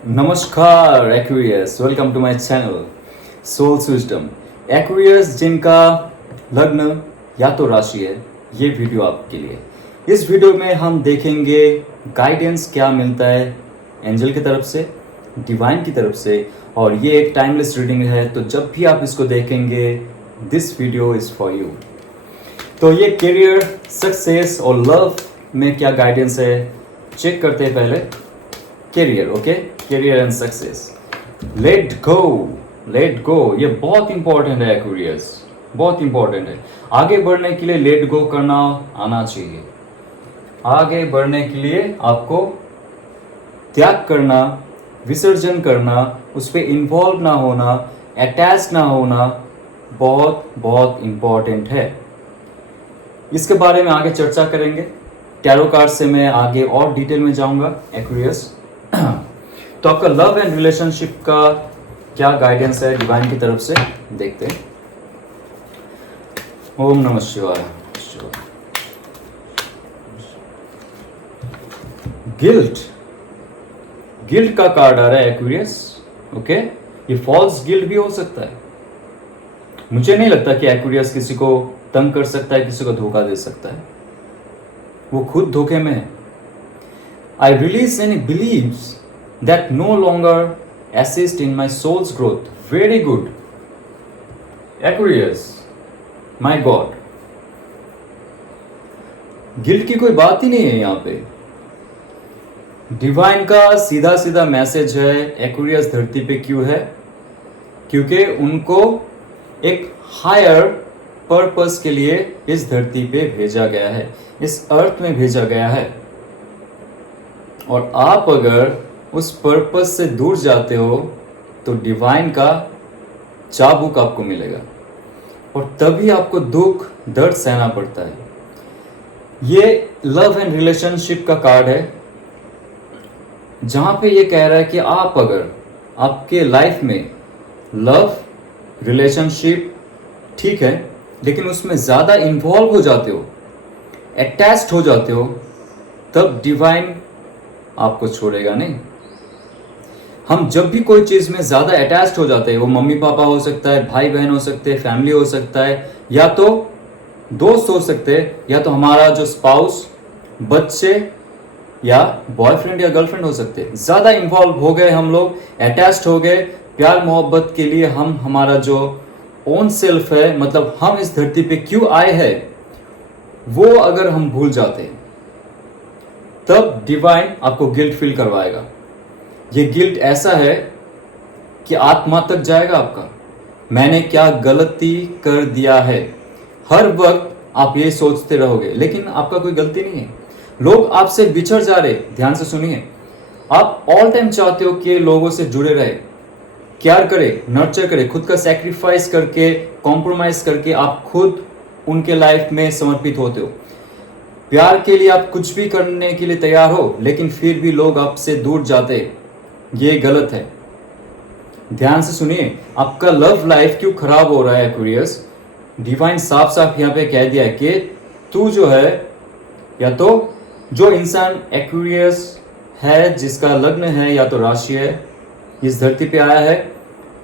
नमस्कार Aquarius, welcome to my channel souls wisdom. Aquarius जिनका लग्न या तो राशि है, ये वीडियो आपके लिए। इस वीडियो में हम देखेंगे गाइडेंस क्या मिलता है एंजल की तरफ से, डिवाइन की तरफ से, और ये एक टाइमलेस रीडिंग है, तो जब भी आप इसको देखेंगे this video is for you. तो ये करियर, सक्सेस और लव में क्या गाइडेंस है चेक करते हैं पहले। Career, okay, career and success. Let go, ये बहुत इंपॉर्टेंट है एक्वेरियस, बहुत इंपॉर्टेंट है। आगे बढ़ने के लिए लेट गो करना आना चाहिए। आगे बढ़ने के लिए आपको त्याग करना, विसर्जन करना, उस पर इन्वॉल्व ना होना, अटैच ना होना बहुत बहुत इंपॉर्टेंट है। इसके बारे में आगे चर्चा करेंगे। टैरो कार्ड से मैं आगे और डिटेल में जाऊंगा एक्वेरियस। तो आपका लव एंड रिलेशनशिप का क्या गाइडेंस है डिवाइन की तरफ से, देखते हैं। ओम नमः शिवाय। गिल्ट का कार्ड आ रहा है एक्वेरियस, ओके। ये फॉल्स गिल्ट भी हो सकता है। मुझे नहीं लगता कि एक्वेरियस किसी को तंग कर सकता है, किसी को धोखा दे सकता है। वो खुद धोखे में है। I release any beliefs that no longer assist in my soul's growth. Very good. Aquarius, my God. Guilt की कोई बात ही नहीं है यहाँ पे। डिवाइन का सीधा सीधा मैसेज है, एक्वेरियस धरती पे क्यों है? क्योंकि उनको एक हायर पर्पस के लिए इस धरती पे भेजा गया है, इस अर्थ में भेजा गया है। और आप अगर उस पर्पस से दूर जाते हो तो डिवाइन का चाबुक आपको मिलेगा, और तभी आपको दुख दर्द सहना पड़ता है। ये लव एंड रिलेशनशिप का कार्ड है, जहां पे ये कह रहा है कि आप अगर आपके लाइफ में लव रिलेशनशिप ठीक है, लेकिन उसमें ज़्यादा इन्वॉल्व हो जाते हो, अटैच्ड हो जाते हो, तब डिवाइन आपको छोड़ेगा नहीं। हम जब भी कोई चीज़ में ज़्यादा अटैच्ड हो जाते हैं, वो मम्मी पापा हो सकता है, भाई बहन हो सकते हैं, फैमिली हो सकता है, या तो दोस्त हो सकते हैं, या तो हमारा जो स्पाउस, बच्चे, या बॉयफ्रेंड या गर्लफ्रेंड हो सकते हैं। ज़्यादा इन्वॉल्व हो गए हम लोग, अटैच्ड हो गए, प्यार मोहब्बत के लिए हम हमारा जो ओन सेल्फ है, मतलब हम इस धरती पे क्यों आए हैं, वो अगर हम भूल जाते हैं, तब डिवाइन आपको गिल्ट फील करवाएगा। ये गिल्ट ऐसा है कि आत्मा तक जाएगा आपका। मैंने क्या गलती कर दिया है, हर वक्त आप ये सोचते रहोगे, लेकिन आपका कोई गलती नहीं है। लोग आपसे बिछड़ जा रहे, ध्यान से सुनिए। आप ऑल टाइम चाहते हो कि लोगों से जुड़े रहे, केयर करे, नर्चर करे, खुद का सेक्रीफाइस करके, कॉम्प्रोमाइज करके आप खुद उनके लाइफ में समर्पित होते हो। प्यार के लिए आप कुछ भी करने के लिए तैयार हो, लेकिन फिर भी लोग आपसे दूर जाते, ये गलत है। ध्यान से सुनिए, आपका लव लाइफ क्यों खराब हो रहा है एक्वेरियस। डिवाइन साफ साफ यहाँ पे कह दिया है कि तू जो है, या तो जो इंसान एक्वेरियस है, जिसका लग्न है या तो राशि है, इस धरती पे आया है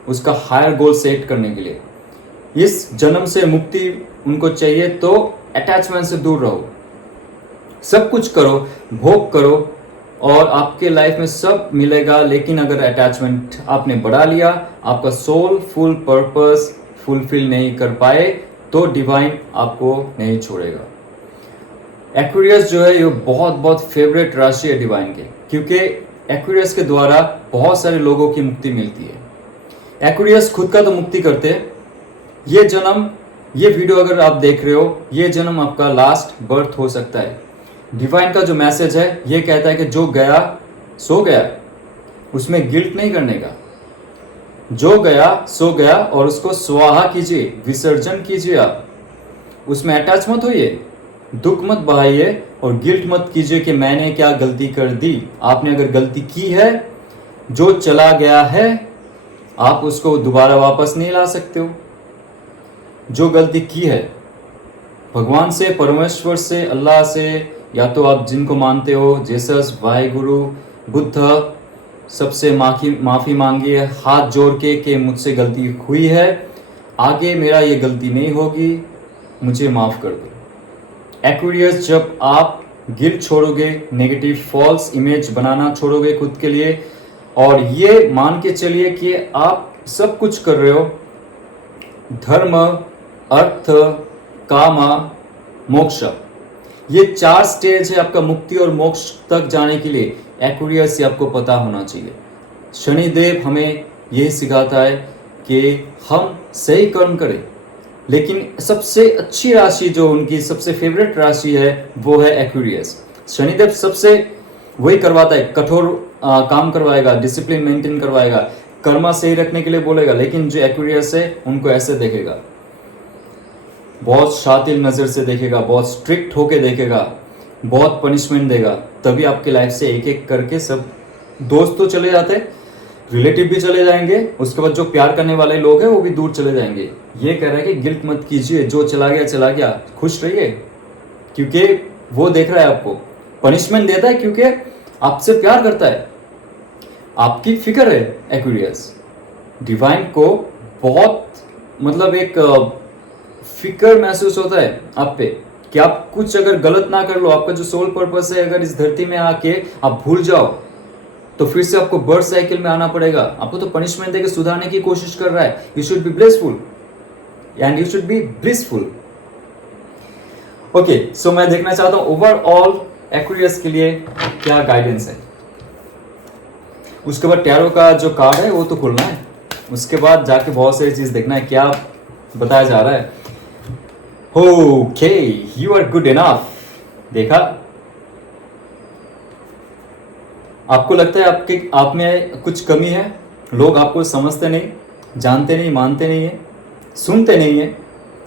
उसका हायर गोल सेट करने के लिए। इस जन्म से मुक्ति उनको चाहिए, तो अटैचमेंट से दूर रहो, सब कुछ करो, भोग करो, और आपके लाइफ में सब मिलेगा। लेकिन अगर अटैचमेंट आपने बढ़ा लिया, आपका सोल फुल पर्पस फुलफिल नहीं कर पाए, तो डिवाइन आपको नहीं छोड़ेगा। एक्वेरियस जो है ये बहुत बहुत फेवरेट राशि है डिवाइन के, क्योंकि एक्वेरियस के द्वारा बहुत सारे लोगों की मुक्ति मिलती है। एक्वेरियस खुद का तो मुक्ति करते हैं। ये जन्म, ये वीडियो अगर आप देख रहे हो, ये जन्म आपका लास्ट बर्थ हो सकता है। डिवाइन का जो मैसेज है ये कहता है कि जो गया सो गया, उसमें गिल्ट नहीं करने का। जो गया सो गया, और उसको स्वाहा कीजिए, विसर्जन कीजिए। आप उसमें अटैच मत होइए, दुख मत बहाइए, और गिल्ट मत कीजिए कि मैंने क्या गलती कर दी। आपने अगर गलती की है, जो चला गया है आप उसको दोबारा वापस नहीं ला सकते हो। जो गलती की है, भगवान से, परमेश्वर से, अल्लाह से, या तो आप जिनको मानते हो, जीसस, वाहिगुरु, बुद्ध, सबसे माफ़ी मांगिए हाथ जोड़ के कि मुझसे गलती हुई है, आगे मेरा ये गलती नहीं होगी, मुझे माफ़ कर दो। एक्वेरियस, जब आप गिल्ट छोड़ोगे, नेगेटिव फॉल्स इमेज बनाना छोड़ोगे खुद के लिए, और ये मान के चलिए कि आप सब कुछ कर रहे हो, धर्म, अर्थ, कामा, मोक्ष, ये 4 स्टेज है आपका मुक्ति और मोक्ष तक जाने के लिए। एक्वेरियस, ये आपको पता होना चाहिए। शनिदेव हमें यही सिखाता है कि हम सही कर्म करें, लेकिन सबसे अच्छी राशि जो उनकी सबसे फेवरेट राशि है वो है एक्वेरियस। शनिदेव सबसे वही करवाता है, कठोर काम करवाएगा, डिसिप्लिन मेंटेन करवाएगा, कर्मा सही रखने के लिए बोलेगा, लेकिन जो एक्वेरियस है उनको ऐसे देखेगा, बहुत शातिर नज़र से देखेगा, बहुत स्ट्रिक्ट होके देखेगा, बहुत पनिशमेंट देगा। तभी आपके लाइफ से एक एक करके सब दोस्त तो चले जाते, रिलेटिव भी चले जाएंगे, उसके बाद जो प्यार करने वाले लोग हैं वो भी दूर चले जाएंगे। ये कह रहा है कि गिल्ट मत कीजिए, जो चला गया, खुश रहिए, क्योंकि वो देख रहा है आपको। पनिशमेंट देता है क्योंकि आपसे प्यार करता है, आपकी फिक्र है। एक्वेरियस डिवाइन को बहुत मतलब एक फिक्र महसूस होता है आप पे कि आप कुछ अगर गलत ना कर लो, आपका जो सोल पर्पस है अगर इस धरती में आके आप भूल जाओ तो फिर से आपको बर्थ साइकिल में आना पड़ेगा। आपको तो पनिशमेंट देके सुधारने की कोशिश कर रहा है। You should be blessful and you should be blissful. Okay, so मैं देखना चाहता हूं ओवरऑल एक्वेरियस के लिए क्या गाइडेंस है। उसके बाद टैरो का जो कार्ड है वो तो खुलना है, उसके बाद जाके बहुत सारी चीज देखना है क्या बताया जा रहा है। Okay, you are good enough. देखा, आपको लगता है आपके आप में कुछ कमी है, लोग आपको समझते नहीं, जानते नहीं, मानते नहीं है, सुनते नहीं है,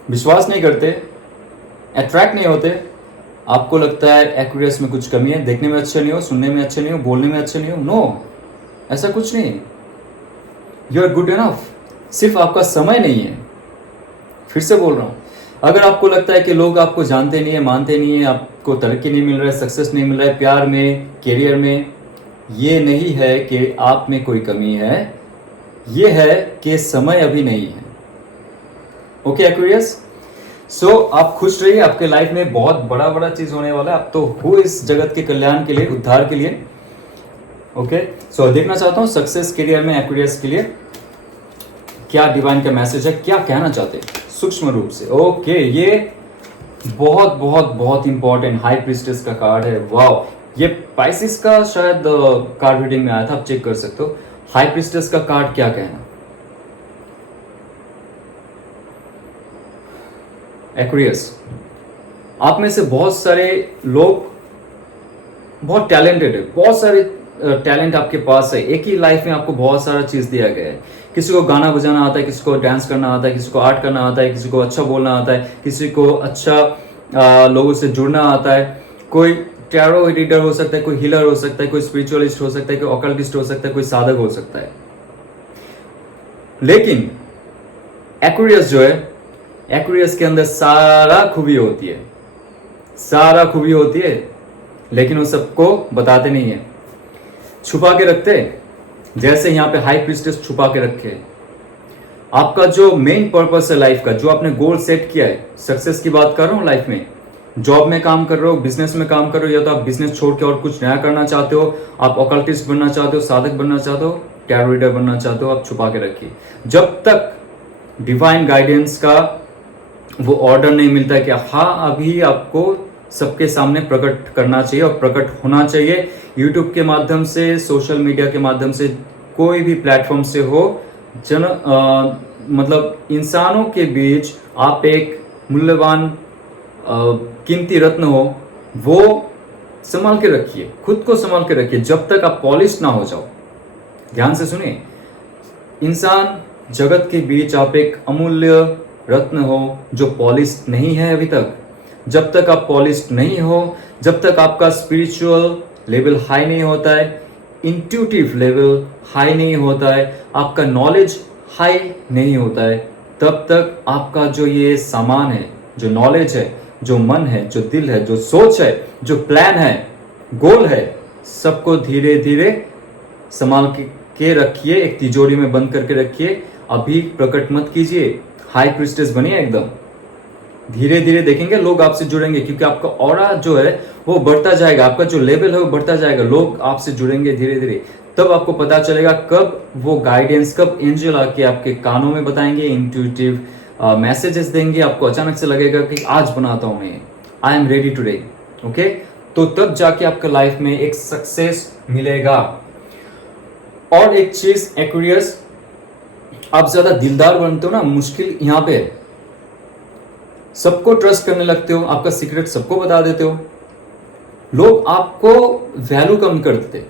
विश्वास नहीं करते, अट्रैक्ट नहीं होते। आपको लगता है एक्वेरियस में कुछ कमी है, देखने में अच्छे नहीं हो, सुनने में अच्छे नहीं हो, बोलने में अच्छे नहीं हो। नो, ऐसा कुछ नहीं है। यू आर गुड इनफ, सिर्फ आपका समय नहीं है। फिर से बोल रहा हूँ, अगर आपको लगता है कि लोग आपको जानते नहीं है, मानते नहीं है, आपको तरक्की नहीं मिल रहा है, सक्सेस नहीं मिल रहा है प्यार में, कैरियर में, ये नहीं है कि आप में कोई कमी है, ये है कि समय अभी नहीं है। ओके एक्वेरियस, सो आप खुश रहिए, आपके लाइफ में बहुत बड़ा बड़ा चीज होने वाला है। आप तो हो इस जगत के कल्याण के लिए, उद्धार के लिए। ओके, सो देखना चाहता हूँ सक्सेस करियर में एक्वेरियस के लिए क्या डिवाइन का मैसेज है, क्या कहना चाहते हैं सूक्ष्म रूप से। ओके, ये बहुत बहुत बहुत इंपॉर्टेंट हाई प्रीस्टेस का कार्ड है। वाओ, ये पाइसिस का शायद कार्ड रीडिंग में आया था, आप चेक कर सकते हो। हाई प्रीस्टेस का कार्ड क्या कहना। एक्वेरियस, आप में से बहुत सारे लोग बहुत टैलेंटेड है, बहुत सारे टैलेंट आपके पास है। एक ही लाइफ में आपको बहुत सारा चीज दिया गया है। किसी को गाना बजाना आता है, किसी को डांस करना आता है, किसी को आर्ट करना आता है, किसी को अच्छा बोलना आता है, किसी को अच्छा लोगों से जुड़ना आता है। कोई टैरो रीडर हो सकता है, कोई हीलर हो सकता है, कोई स्पिरिचुअलिस्ट हो सकता है, कोई ऑकल्टिस्ट हो सकता है, कोई साधक हो सकता है। लेकिन एक्वेरियस जो है, एक्वेरियस के अंदर सारा खूबी होती है, सारा खूबी होती है, लेकिन वो सबको बताते नहीं है, छुपा के रखते हैं। जैसे यहाँ पे हाई प्रीस्टेस छुपा के रखे। आपका जो मेन पर्पस है लाइफ का, जो आपने गोल सेट किया है, सक्सेस की बात कर रहा हूँ लाइफ में, जॉब में काम कर रहे हो, बिजनेस में काम कर रहे हो, या तो आप बिजनेस छोड़ के और कुछ नया करना चाहते हो, आप ऑकल्टिस्ट बनना चाहते हो, साधक बनना चाहते हो, टैरो रीडर बनना चाहते हो, आप छुपा के रखिए। जब तक डिवाइन गाइडेंस का वो ऑर्डर नहीं मिलता है कि हाँ अभी आपको सबके सामने प्रकट करना चाहिए और प्रकट होना चाहिए, यूट्यूब के माध्यम से, सोशल मीडिया के माध्यम से, कोई भी प्लेटफॉर्म से हो, मतलब इंसानों के बीच आप एक मूल्यवान कीमती रत्न हो, वो संभाल के रखिए, खुद को संभाल के रखिए जब तक आप पॉलिश ना हो जाओ। ध्यान से सुनिए, इंसान जगत के बीच आप एक अमूल्य रत्न हो जो पॉलिश नहीं है अभी तक। जब तक आप पॉलिश नहीं हो, जब तक आपका स्पिरिचुअल लेवल हाई नहीं होता है, इंट्यूटिव लेवल हाई नहीं होता है, आपका नॉलेज हाई नहीं होता है, तब तक आपका जो ये सामान है, जो नॉलेज है, जो मन है, जो दिल है, जो सोच है, जो प्लान है, गोल है, सबको धीरे धीरे संभाल के रखिए, एक तिजोरी में बंद करके रखिए, अभी प्रकट मत कीजिए। हाई प्रिस्टेस बनिए एकदम। धीरे धीरे देखेंगे लोग आपसे जुड़ेंगे, क्योंकि आपका ऑरा जो है वो बढ़ता जाएगा, आपका जो लेवल है वो बढ़ता जाएगा, लोग आपसे जुड़ेंगे धीरे धीरे। तब आपको पता चलेगा कब वो गाइडेंस, कब एंजल आके आपके कानों में बताएंगे, इंट्यूटिव मैसेजेस देंगे, आपको अचानक से लगेगा कि आज बनाता हूं मैं, I am ready today. Okay, तो तब जाके आपके लाइफ में एक सक्सेस मिलेगा। और एक चीज एक्वेरियस, आप ज्यादा दिलदार बनते हो ना, मुश्किल यहां पे है। सबको ट्रस्ट करने लगते हो, आपका सीक्रेट सबको बता देते हो, लोग आपको वैल्यू कम कर देते।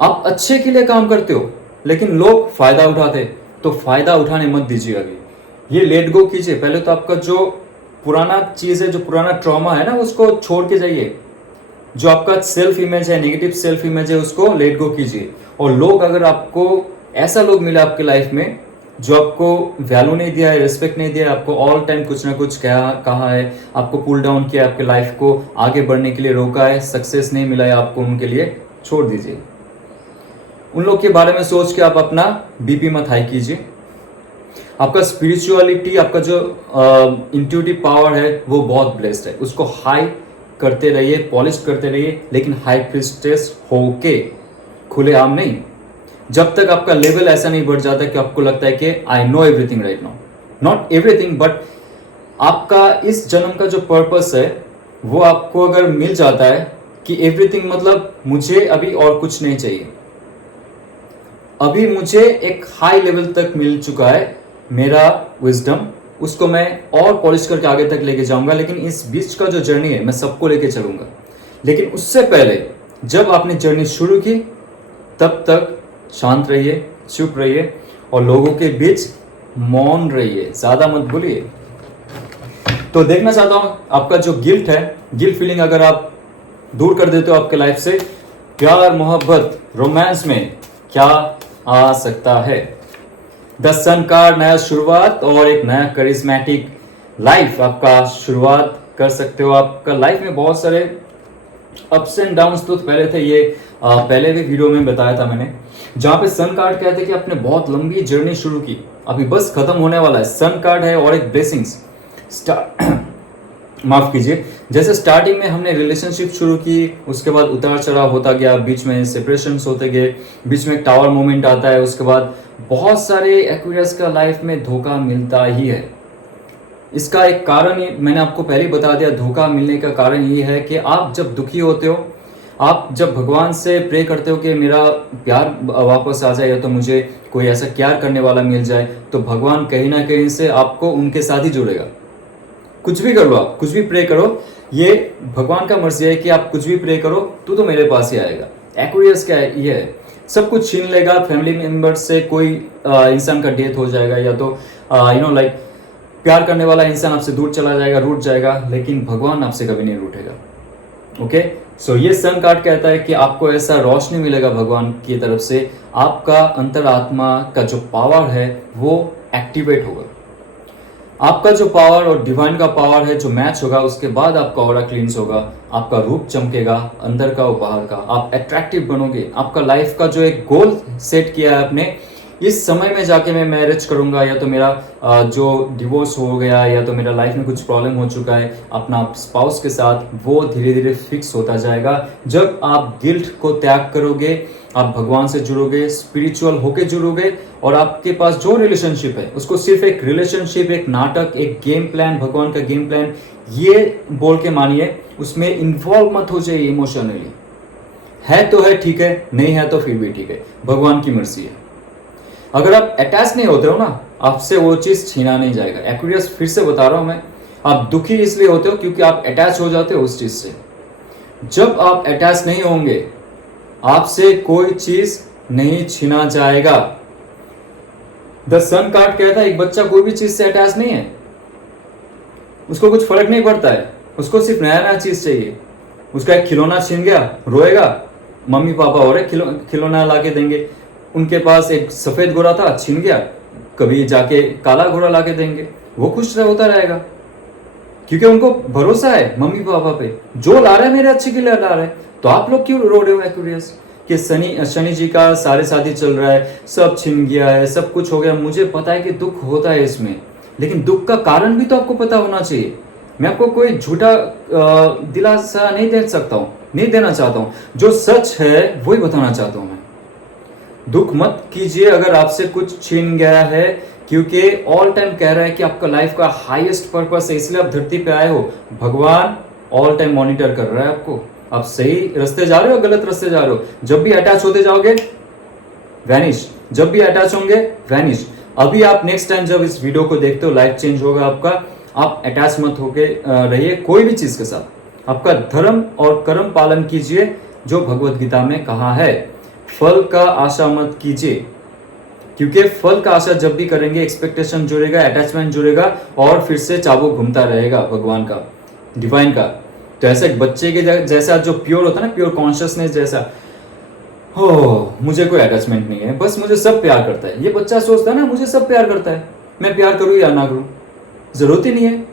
आप अच्छे के लिए काम करते हो लेकिन लोग फायदा उठाते, तो फायदा उठाने मत दीजिए। अभी ये लेट गो कीजिए। पहले तो आपका जो पुराना चीज है, जो पुराना ट्रॉमा है ना, उसको छोड़ के जाइए। जो आपका सेल्फ इमेज है, नेगेटिव सेल्फ इमेज है, उसको लेट गो कीजिए। और लोग, अगर आपको ऐसा लोग मिले आपके लाइफ में जो आपको वैल्यू नहीं दिया है, रिस्पेक्ट नहीं दिया है, आपको ऑल टाइम कुछ ना कुछ कहा है, आपको पुल डाउन किया, आपके लाइफ को आगे बढ़ने के लिए रोका है, सक्सेस नहीं मिला है आपको, उनके लिए छोड़ दीजिए। उन लोग के बारे में सोच के आप अपना बीपी मत हाई कीजिए। आपका स्पिरिचुअलिटी, आपका जो इंट्यूटिव पावर है वो बहुत ब्लेस्ड है, उसको हाई करते रहिए, पॉलिश करते रहिए, लेकिन हाई प्रिस्टेस होके, खुलेआम नहीं। जब तक आपका लेवल ऐसा नहीं बढ़ जाता कि आपको लगता है कि I know everything right now, not everything, but आपका इस जन्म का जो पर्पस है वो आपको अगर मिल जाता है कि एवरीथिंग मतलब मुझे अभी और कुछ नहीं चाहिए, अभी मुझे एक हाई लेवल तक मिल चुका है मेरा विजडम, उसको मैं और पॉलिश करके आगे तक लेके जाऊंगा। लेकिन इस बीच का जो जर्नी है मैं सबको लेके चलूंगा। लेकिन उससे पहले जब आपने जर्नी शुरू की तब तक शांत रहिए, चुप रहिए और लोगों के बीच मौन रहिए, ज्यादा मत बोलिए। तो देखना चाहता हूं आपका जो गिल्ट है, गिल्ट फीलिंग अगर आप दूर कर देते हो आपके लाइफ से, प्यार, मोहब्बत, रोमांस में क्या आ सकता है। द सन कार्ड, नया शुरुआत और एक नया करिश्मेटिक लाइफ आपका शुरुआत कर सकते हो। आपका लाइफ में बहुत सारे अप्स एंड डाउन्स तो पहले थे, ये पहले भी वीडियो में बताया था मैंने, जहां पे सन कार्ड कहते हैं कि आपने बहुत लंबी जर्नी शुरू की, अभी बस खत्म होने वाला है। सन कार्ड है और एक ब्लेसिंग्स माफ कीजिए, जैसे स्टार्टिंग में हमने रिलेशनशिप शुरू की, उसके बाद उतार चढ़ाव होता गया, बीच में सेपरेशंस होते गए, बीच में एक टावर मोमेंट आता है, उसके बाद बहुत सारे एक्वेरियस का लाइफ में धोखा मिलता ही है। इसका एक कारण मैंने आपको पहले बता दिया, धोखा मिलने का कारण ये है कि आप जब दुखी होते हो, आप जब भगवान से प्रे करते हो कि मेरा प्यार वापस आ जाए या तो मुझे कोई ऐसा प्यार करने वाला मिल जाए, तो भगवान कहीं ना कहीं से आपको उनके साथ ही जोड़ेगा। कुछ भी कर लो, आप कुछ भी प्रे करो, ये भगवान का मर्जी है कि आप कुछ भी प्रे करो तो मेरे पास ही आएगा। एक्वेरियस क्या है, ये है सब कुछ छीन लेगा, फैमिली मेंबर से कोई इंसान का डेथ हो जाएगा, या तो लाइक प्यार करने वाला इंसान आपसे दूर चला जाएगा, रूठ जाएगा, लेकिन भगवान आपसे कभी नहीं रूठेगा। ओके, सो ये सन कार्ड कहता है कि आपको ऐसा रोशनी मिलेगा भगवान की तरफ से, आपका अंतरात्मा का जो पावर है वो एक्टिवेट होगा। आपका जो पावर और डिवाइन का पावर है जो मैच होगा, उसके बाद आपका ऑरा क्लींस होगा, आपका रूप चमकेगा, अंदर का और बाहर का, आप अट्रैक्टिव बनोगे। आपका लाइफ का जो एक गोल सेट किया है आपने, इस समय में जाके मैं मैरिज करूंगा, या तो मेरा जो डिवोर्स हो गया, या तो मेरा लाइफ में कुछ प्रॉब्लम हो चुका है अपना स्पाउस के साथ, वो धीरे धीरे फिक्स होता जाएगा। जब आप गिल्ट को त्याग करोगे, आप भगवान से जुड़ोगे, स्पिरिचुअल होके जुड़ोगे, और आपके पास जो रिलेशनशिप है उसको सिर्फ एक रिलेशनशिप, एक नाटक, एक गेम प्लान, भगवान का गेम प्लान ये बोल के मानिए, उसमें इन्वॉल्व मत हो जाइए इमोशनली। है तो है, ठीक है, नहीं है तो फिर भी ठीक है, भगवान की मर्जी है। अगर आप अटैच नहीं होते हो ना, आपसे वो चीज छीना नहीं जाएगा। एक्वेरियस फिर से बता रहा हूं मैं, आप दुखी इसलिए होते हो क्योंकि आप अटैच हो जाते हो उस चीज से। जब आप अटैच नहीं होंगे, आपसे कोई चीज नहीं छीना जाएगा। द सन कार्ड कहता है एक बच्चा कोई भी चीज से अटैच नहीं है, उसको कुछ फर्क नहीं पड़ता है, उसको सिर्फ नया नया चीज चाहिए। उसका एक खिलौना छीन गया, रोएगा, मम्मी पापा और एक खिलौना ला के देंगे। उनके पास एक सफेद घोड़ा था, छीन गया, कभी जाके काला घोड़ा ला के देंगे, वो खुश होता रहेगा, क्योंकि उनको भरोसा है मम्मी पापा पे, जो ला रहा है मेरे अच्छे के लिए ला रहा है। तो आप लोग क्यों रो रहे हो एक्वेरियस? कि शनि जी का साढ़े साथी चल रहा है, सब छिन गया है, सब कुछ हो गया। मुझे पता है कि दुख होता है इसमें, लेकिन दुख का कारण भी तो आपको पता होना चाहिए। मैं आपको कोई झूठा दिलासा नहीं दे सकता हूँ, नहीं देना चाहता हूँ। जो सच है वही बताना चाहता हूँ मैं। दुख मत कीजिए अगर आपसे कुछ छीन गया है, क्योंकि ऑल टाइम कह रहा है कि आपका लाइफ का हाईएस्ट पर्पस है, इसलिए आप धरती पे आए हो। भगवान ऑल टाइम मॉनिटर कर रहा है आपको, आप सही रास्ते जा रहे हो गलत रास्ते जा रहे हो। जब भी अटैच होते जाओगे वैनिश, जब भी अटैच होंगे वैनिश। अभी आप नेक्स्ट टाइम जब इस वीडियो को देखते हो लाइफ चेंज होगा आपका। आप अटैच मत होके रहिए कोई भी चीज के साथ। आपका धर्म और कर्म पालन कीजिए जो भगवत गीता में कहा है। फल का आशा मत कीजिए, क्योंकि फल का आशा जब भी करेंगे एक्सपेक्टेशन जुड़ेगा, अटैचमेंट जुड़ेगा और फिर से चाबुक घूमता रहेगा भगवान का, डिवाइन का। तो ऐसे बच्चे के जैसा जो प्योर होता है ना, प्योर कॉन्शियसनेस जैसा, हो मुझे कोई अटैचमेंट नहीं है, बस मुझे सब प्यार करता है। ये बच्चा सोचता है ना मुझे सब प्यार करता है, मैं प्यार करूँ या ना करूँ जरूरत ही नहीं है,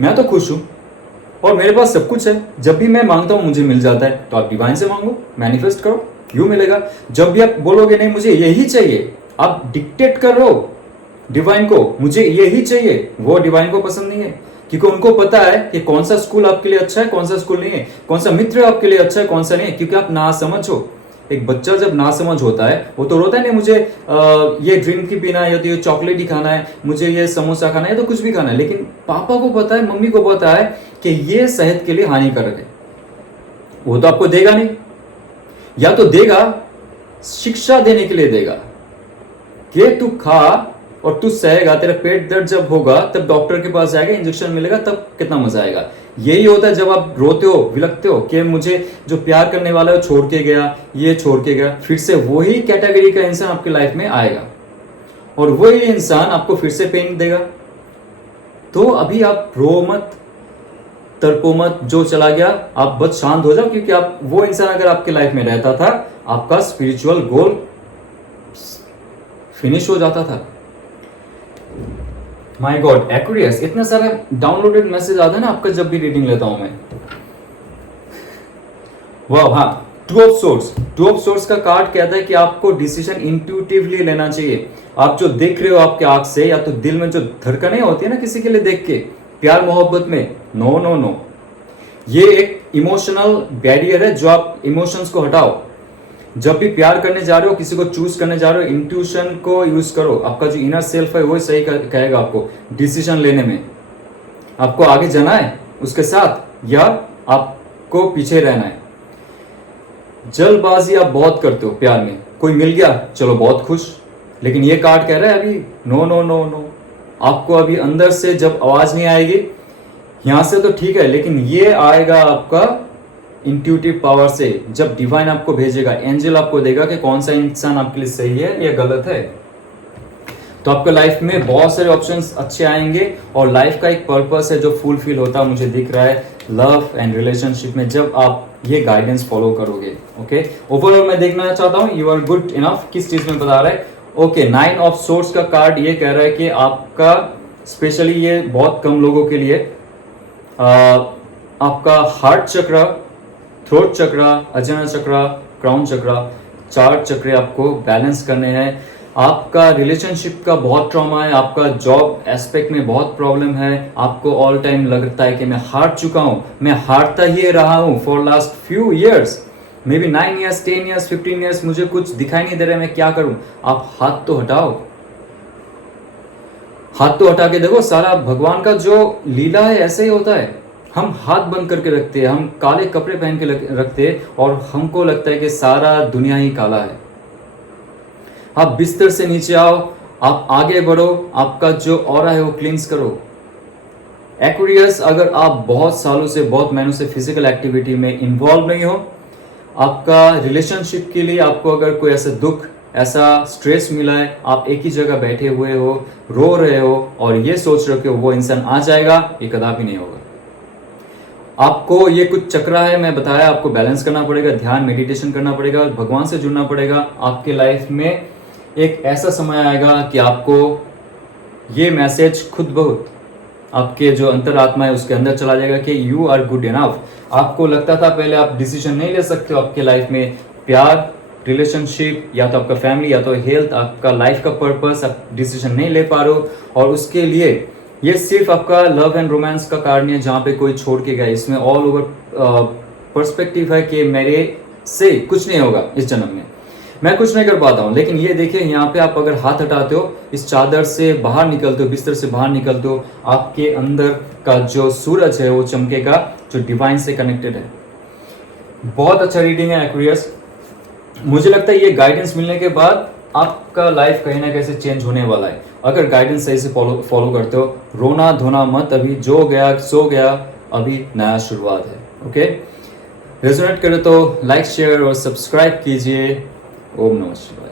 मैं तो खुश हूँ और मेरे पास सब कुछ है। जब भी मैं मांगता हूँ मुझे मिल जाता है। तो आप डिवाइन से मांगो, मैनिफेस्ट करो, यूं मिलेगा। जब भी आप बोलोगे नहीं मुझे यही चाहिए, आप डिक्टेट कर रहे हो डिवाइन को मुझे यही चाहिए, वो डिवाइन को पसंद नहीं है, क्योंकि उनको पता है कि कौन सा स्कूल आपके लिए अच्छा है, कौन सा स्कूल नहीं है, कौन सा मित्र आपके लिए अच्छा है, कौन सा नहीं है। क्योंकि आप ना समझ हो। एक बच्चा जब ना समझ होता है वो तो रोता है नहीं मुझे ये ड्रिंक ही पीना है, या तो ये चॉकलेट ही खाना है, मुझे ये समोसा खाना है, या तो कुछ भी खाना है। लेकिन पापा को पता है, मम्मी को पता है कि ये सेहत के लिए हानिकारक है। वो तो आपको देगा नहीं, या तो देगा शिक्षा देने के लिए देगा कि तू खा और तू सहेगा, तेरा पेट दर्द जब होगा तब डॉक्टर के पास जाएगा, इंजेक्शन मिलेगा, तब कितना मजा आएगा। यही होता है जब आप रोते हो, विलखते हो कि मुझे जो प्यार करने वाला है छोड़ के गया, ये छोड़ के गया। फिर से वही कैटेगरी का इंसान आपकी लाइफ में आएगा और वही इंसान आपको फिर से पेन देगा। तो अभी आप रो मत, तड़पो मत, जो चला गया आप बस शांत हो जाओ, क्योंकि आप वो इंसान अगर आपके लाइफ में रहता था आपका स्पिरिचुअल गोल फिनिश हो जाता था। माय गॉड, एक्वेरियस, इतना सारा डाउनलोडेड मैसेज आता है ना आपका जब भी रीडिंग लेता हूं मैं। वाह, हाँ, two of source. Two of source का कार्ड कहता है कि आपको डिसीजन इंट्यूटिवली लेना चाहिए। आप जो देख रहे हो आपके आंख से, या तो दिल में जो धड़कनें होती है ना किसी के लिए देख के, प्यार मोहब्बत में, नो नो नो, ये एक इमोशनल बैरियर है। जो आप इमोशंस को हटाओ। जब भी प्यार करने जा रहे हो, किसी को चूज करने जा रहे हो, इंट्यूशन को यूज करो। आपका जो इनर सेल्फ है वो सही कहेगा आपको डिसीजन लेने में। आपको आगे जाना है उसके साथ या आपको पीछे रहना है। जल्दबाजी आप बहुत करते हो प्यार में, कोई मिल गया चलो बहुत खुश, लेकिन ये कार्ड कह रहा है अभी नो नो नो नो। आपको अभी अंदर से जब आवाज नहीं आएगी, यहां से तो ठीक है, लेकिन ये आएगा आपका इंट्यूटिव पावर से। जब डिवाइन आपको भेजेगा, एंजल आपको देगा कि कौन सा इंसान आपके लिए सही है या गलत है। तो आपके लाइफ में बहुत सारे ऑप्शंस अच्छे आएंगे और लाइफ का एक पर्पस है जो फुलफिल होता मुझे दिख रहा है लव एंड रिलेशनशिप में, जब आप ये गाइडेंस फॉलो करोगे। ओके, ओवरऑल मैं देखना चाहता हूँ यू आर गुड इनफ, किस चीज में बता रहा है। ओके, 9 ऑफ सोर्स का कार्ड ये कह रहा है कि आपका स्पेशली ये बहुत कम लोगों के लिए आपका हार्ट चक्र, थ्रोट चक्र, अजना चक्र, क्राउन चक्र, 4 चक्र आपको बैलेंस करने हैं। आपका रिलेशनशिप का बहुत ट्रॉमा है, आपका जॉब एस्पेक्ट में बहुत प्रॉब्लम है, आपको ऑल टाइम लगता है कि मैं हार चुका हूं, मैं हारता ही रहा हूं for last few years, may be 9 years, 10 years, 15 years, मुझे कुछ दिखाई नहीं दे रहा है, मैं क्या करूं। आप हाथ तो हटाओ, हाथ तो हटा के देखो। सारा भगवान का जो लीला है ऐसे ही होता है। हम हाथ बंद करके रखते हैं, हम काले कपड़े पहन के रखते हैं और हमको लगता है कि सारा दुनिया ही काला है। आप बिस्तर से नीचे आओ, आप आगे बढ़ो, आपका जो ऑरा है वो क्लींस करो। एक्वेरियस, अगर आप बहुत सालों से, बहुत महीनों से फिजिकल एक्टिविटी में इन्वॉल्व नहीं हो, आपका रिलेशनशिप के लिए आपको अगर कोई ऐसा दुख, ऐसा स्ट्रेस मिला है, आप एक ही जगह बैठे हुए हो, रो रहे हो और ये सोच रहे हो कि वो इंसान आ जाएगा, ये कदापि नहीं होगा। आपको ये कुछ चक्रा है, मैं बताया, आपको बैलेंस करना पड़ेगा, ध्यान मेडिटेशन करना पड़ेगा, भगवान से जुड़ना पड़ेगा। आपके लाइफ में एक ऐसा समय आएगा कि आपको ये मैसेज खुद बहुत आपके जो अंतरात्मा है उसके अंदर चला जाएगा कि यू आर गुड इनफ। आपको लगता था पहले आप डिसीजन नहीं ले सकते हो आपके लाइफ में, प्यार, रिलेशनशिप, या तो आपका फैमिली, या तो हेल्थ, आपका लाइफ का पर्पस, आप डिसीजन नहीं ले पा रहे हो, और उसके लिए ये सिर्फ आपका लव एंड रोमांस का कारण है जहाँ पे कोई छोड़ के गया। इसमें ऑल ओवर पर्सपेक्टिव है कि मेरे से कुछ नहीं होगा इस जन्म में, मैं कुछ नहीं कर पाता हूँ। लेकिन ये देखिए, यहाँ पे आप अगर हाथ हटाते हो, इस चादर से बाहर निकलते हो, बिस्तर से बाहर निकलते हो, आपके अंदर का जो सूरज है वो चमकेगा, जो डिवाइन से कनेक्टेड है। बहुत अच्छा रीडिंग है एक्वेरियस। मुझे लगता है ये गाइडेंस मिलने के बाद आपका लाइफ कहीं ना कहीं से चेंज होने वाला है। अगर गाइडेंस सही से फॉलो करते हो, रोना धोना मत, अभी जो गया सो गया, अभी नया शुरुआत है। ओके, रेजोनेट करे तो लाइक शेयर और सब्सक्राइब कीजिए। ओम नमः शिवाय।